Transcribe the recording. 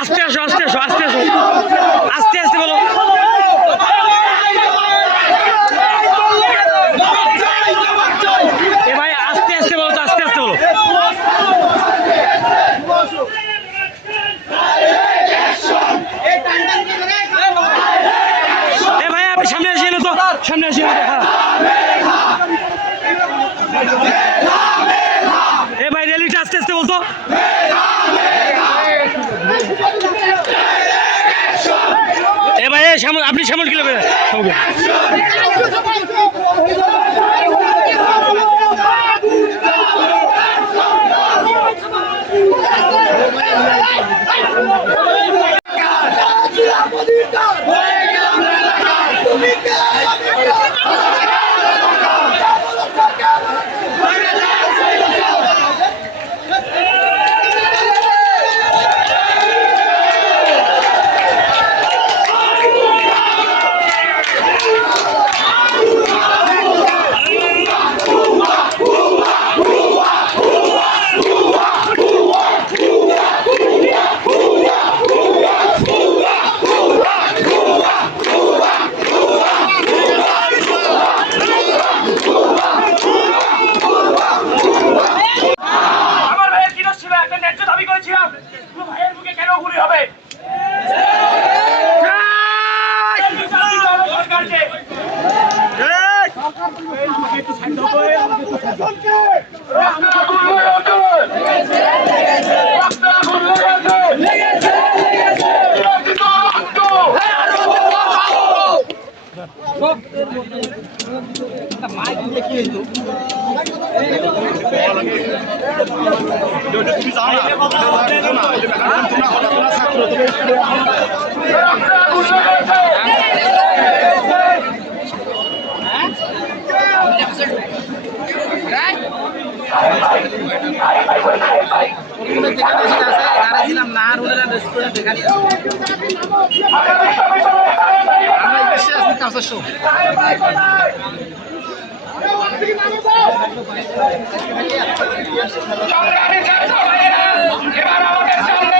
আস্তে আসো আস্তে আসো আস্তে আসো আস্তে আস্তে বলো। এ ভাই আস্তে আস্তে বলো তো, আস্তে আস্তে বলো। এ ভাই আপনি সামনে আসিয়ে তো, সামনে আসিয়ে তো। এ ভাই র্যালিটা আস্তে আস্তে বলতো। এ ভাই আপনি সামনে গেলে এবার আমাদের সামনে